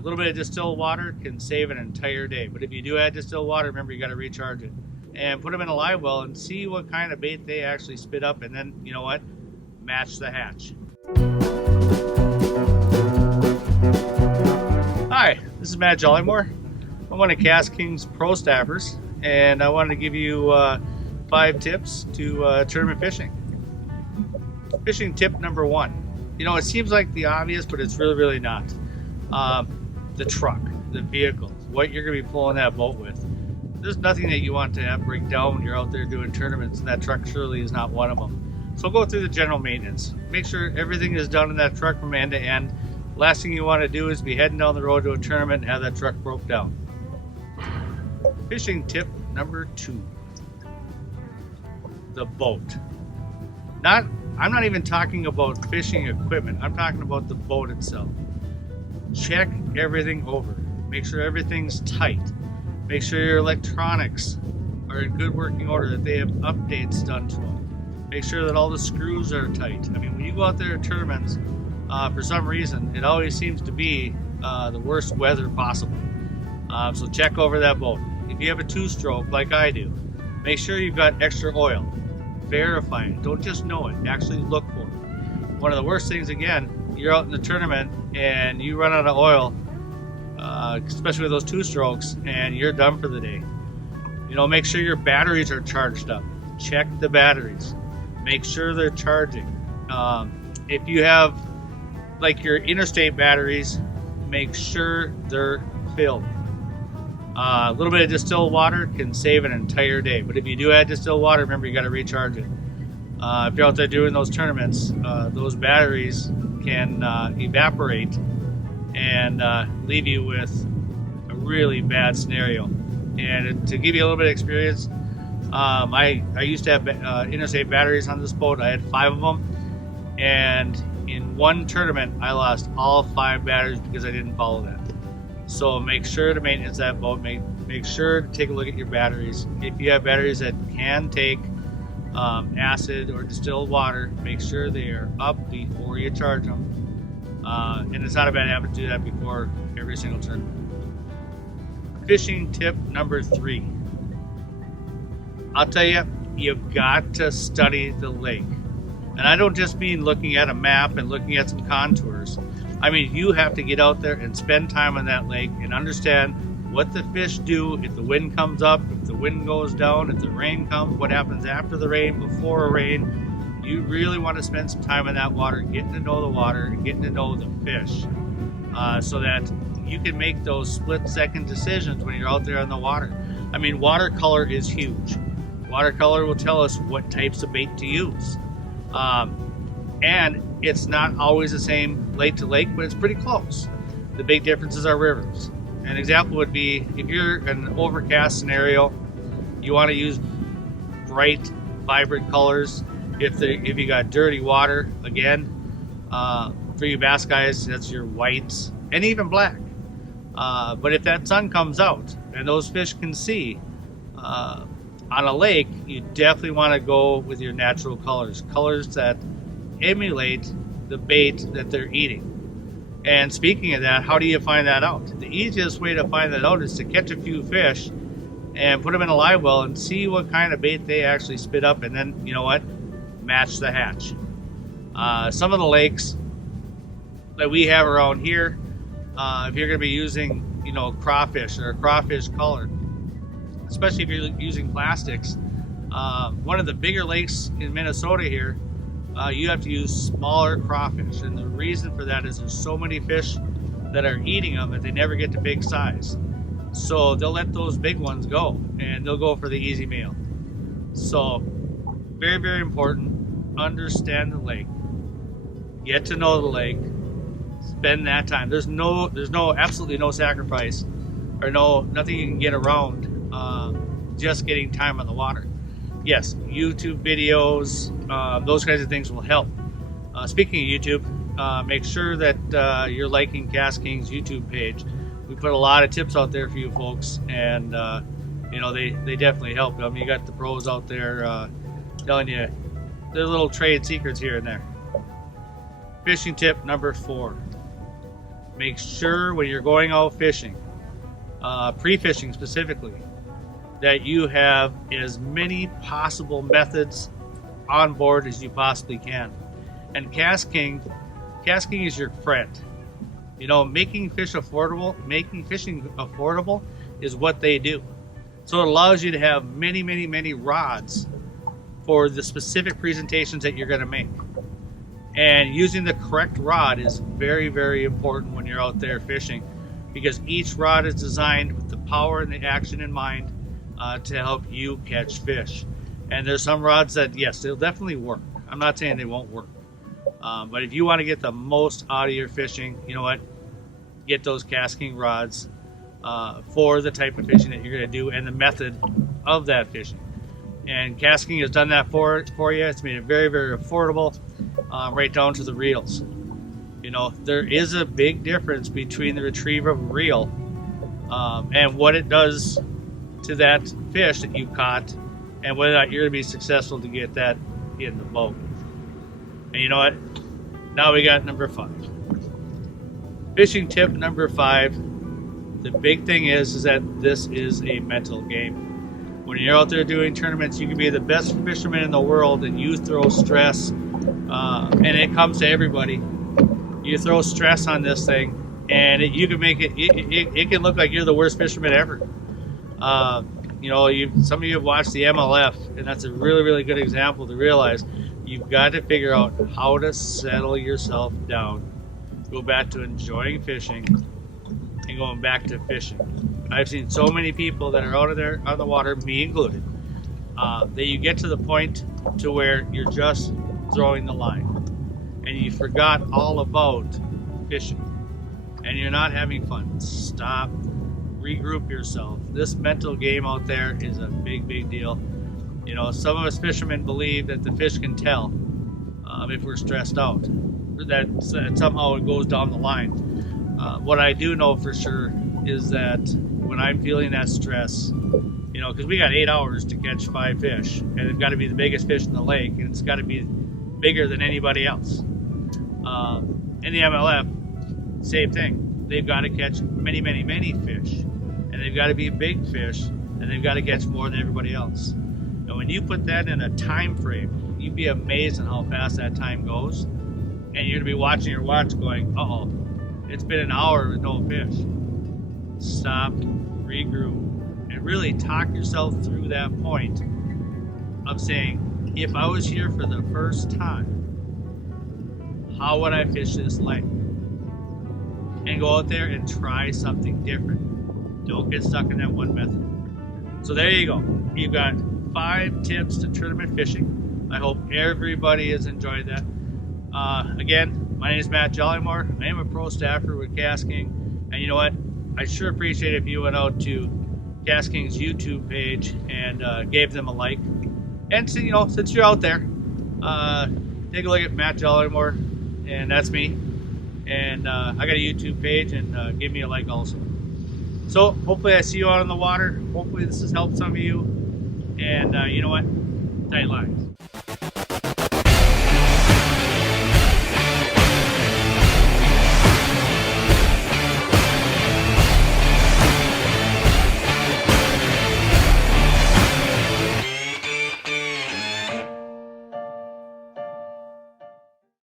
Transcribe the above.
little bit of distilled water can save an entire day. But if you do add distilled water, remember you got to recharge it. And put them in a live well and see what kind of bait they actually spit up. And then, you know what? Match the hatch. Hi, this is Matt Jollymore. I'm one of KastKing's Pro Staffers, and I wanted to give you 5 tips to tournament fishing. Fishing tip number 1. You know, it seems like the obvious, but it's really not. The truck, the vehicle, what you're going to be pulling that boat with. There's nothing that you want to have break down when you're out there doing tournaments, and that truck surely is not one of them. So go through the general maintenance. Make sure everything is done in that truck from end to end. Last thing you want to do is be heading down the road to a tournament and have that truck broke down. Fishing tip number 2. The boat. I'm not even talking about fishing equipment. I'm talking about the boat itself. Check everything over. Make sure everything's tight. Make sure your electronics are in good working order, that they have updates done to them. Make sure that all the screws are tight. I mean, when you go out there at tournaments, for some reason, it always seems to be the worst weather possible. So check over that boat. If you have a 2-stroke like I do, make sure you've got extra oil. Verify it. Don't just know it. Actually look for it. One of the worst things, again, you're out in the tournament and you run out of oil, especially with those 2-strokes, and you're done for the day. You know, make sure your batteries are charged up. Check the batteries. Make sure they're charging. If you have like your interstate batteries, make sure they're filled. A little bit of distilled water can save an entire day, but if you do add distilled water, remember you got to recharge it. If you're out there doing those tournaments, those batteries can evaporate and leave you with a really bad scenario. And to give you a little bit of experience, I used to have interstate batteries on this boat. I had 5 of them, and in one tournament I lost all 5 batteries because I didn't follow that. So make sure to maintenance that boat. Make sure to take a look at your batteries. If you have batteries that can take acid or distilled water, make sure they are up before you charge them. And it's not a bad habit to do that before every single tournament. Fishing tip number 3. I'll tell you, you've got to study the lake. And I don't just mean looking at a map and looking at some contours. I mean, you have to get out there and spend time on that lake and understand what the fish do if the wind comes up, if the wind goes down, if the rain comes, what happens after the rain, before a rain. You really want to spend some time in that water, getting to know the water and getting to know the fish, so that you can make those split-second decisions when you're out there in the water. I mean, watercolor is huge. Watercolor will tell us what types of bait to use. And it's not always the same lake to lake, but it's pretty close. The big differences are rivers. An example would be if you're in an overcast scenario, you want to use bright, vibrant colors. If you got dirty water, again, for you bass guys, that's your whites and even black. But if that sun comes out and those fish can see on a lake, you definitely want to go with your natural colors that emulate the bait that they're eating. And speaking of that, how do you find that out? The easiest way to find that out is to catch a few fish and put them in a live well and see what kind of bait they actually spit up, and then, you know what, match the hatch. Some of the lakes that we have around here, if you're going to be using, you know, crawfish or a crawfish color, especially if you're using plastics, one of the bigger lakes in Minnesota here, you have to use smaller crawfish, and the reason for that is there's so many fish that are eating them that they never get to big size. So they'll let those big ones go, and they'll go for the easy meal. So very, very important, understand the lake, get to know the lake, spend that time. There's absolutely no sacrifice or nothing you can get around just getting time on the water. Yes, YouTube videos, those kinds of things will help. Speaking of YouTube, make sure that you're liking KastKing's YouTube page. We put a lot of tips out there for you folks, and you know, they definitely help. I mean, you got the pros out there telling you their little trade secrets here and there. Fishing tip number 4. make sure when you're going out fishing, pre-fishing specifically, that you have as many possible methods on board as you possibly can. And KastKing is your friend. You know, making fishing affordable is what they do. So it allows you to have many, many, many rods for the specific presentations that you're going to make. And using the correct rod is very, very important when you're out there fishing, because each rod is designed with the power and the action in mind to help you catch fish. And there's some rods that, yes, they'll definitely work. I'm not saying they won't work. But if you want to get the most out of your fishing, you know what? Get those KastKing rods for the type of fishing that you're going to do and the method of that fishing. And KastKing has done that for you. It's made it very, very affordable, right down to the reels. You know, there is a big difference between the retriever reel and what it does to that fish that you caught, and whether or not you're going to be successful to get that in the boat. And you know what? Now we got number 5. Fishing tip number 5. The big thing is that this is a mental game. When you're out there doing tournaments, you can be the best fisherman in the world, and you throw stress, and it comes to everybody. You throw stress on this thing, and you can make it can look like you're the worst fisherman ever. You know, some of you have watched the MLF, and that's a really, really good example to realize you've got to figure out how to settle yourself down, go back to enjoying fishing, and going back to fishing. I've seen so many people that are out of there on the water, me included, that you get to the point to where you're just throwing the line, and you forgot all about fishing, and you're not having fun. Stop. Regroup yourself. This mental game out there is a big, big deal. You know, some of us fishermen believe that the fish can tell if we're stressed out, or that somehow it goes down the line. What I do know for sure is that when I'm feeling that stress, you know, because we got 8 hours to catch 5 fish, and it's got to be the biggest fish in the lake, and it's got to be bigger than anybody else. In the MLF, same thing. They've got to catch many, many, many fish, and they've got to be big fish, and they've got to catch more than everybody else. And when you put that in a time frame, you'd be amazed at how fast that time goes, and you're going to be watching your watch going, uh-oh, it's been an hour with no fish. Stop, regroup, and really talk yourself through that point of saying, if I was here for the first time, how would I fish this lake? And go out there and try something different. Don't get stuck in that one method. So there you go. You've got 5 tips to tournament fishing. I hope everybody has enjoyed that. Again, my name is Matt Jollymore. I am a pro staffer with KastKing. And you know what? I sure appreciate if you went out to KastKing's YouTube page and gave them a like. And so, you know, since you're out there, take a look at Matt Jollymore, and that's me. And I got a YouTube page, and give me a like also. So hopefully I see you out on the water. Hopefully this has helped some of you. And you know what? Tight lines.